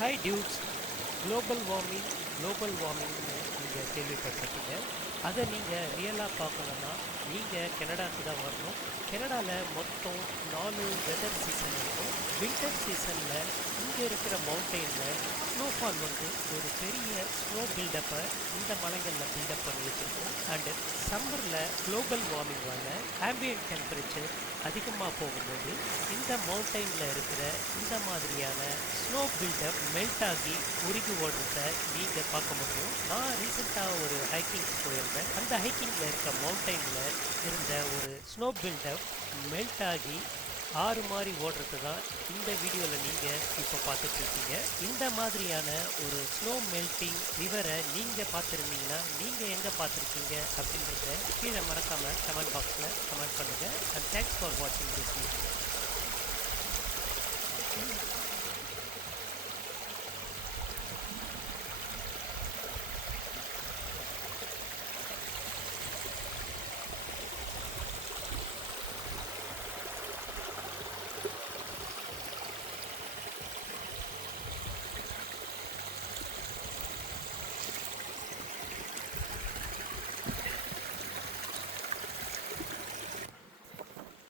Hi dudes. Global வார்மிங்னு நீங்கள் கேள்விப்பட்டிருப்பீங்க. அதை நீங்கள் ரியலாக பார்க்கணுன்னா நீங்கள் கனடாவுக்கு தான் வரணும். கனடாவில் மொத்தம் 4 வெதர் சீசன் இருக்கும். வின்டர் சீசனில் இங்கே இருக்கிற மவுண்டெயினில் ஸ்னோஃபால் வந்து ஒரு பெரிய ஸ்னோ பில்டப்பை இந்த மலைகளில் பில்டப் பண்ணி வச்சுருக்கோம். அண்டு சம்மரில் குளோபல் வார்மிங்கான ஆம்பியன்ட் டெம்பரேச்சர் அதிகமாக போகும்போது இந்த மவுண்டெயினில் இருக்கிற இந்த மாதிரியான ஸ்னோ பில்டப் மெல்ட் ஆகி உருகி ஓடுறத நீங்கள் பார்க்க முடியும். நான் ரீசெண்டாக ஒரு ஹைக்கிங் போயிருந்தேன். அந்த ஹைக்கிங்கில் இருக்க மவுண்டெயினில் இருந்த ஒரு ஸ்னோ பில்டப் மெல்ட் ஆகி ஆறு மாதிரி ஓடுறது தான் இந்த வீடியோவில் நீங்கள் இப்போ பார்த்துட்ருக்கீங்க. இந்த மாதிரியான ஒரு ஸ்னோ மெல்ட்டிங் ரிவரை நீங்கள் பார்த்துருந்தீங்கன்னா நீங்கள் எங்கே பார்த்துருக்கீங்க அப்படின்றத கீழே மறக்காமல் கமெண்ட் பாக்ஸில் கமெண்ட் பண்ணுங்கள். அண்ட் தேங்க்ஸ் ஃபார் வாட்சிங் திஸ் வீடியோ.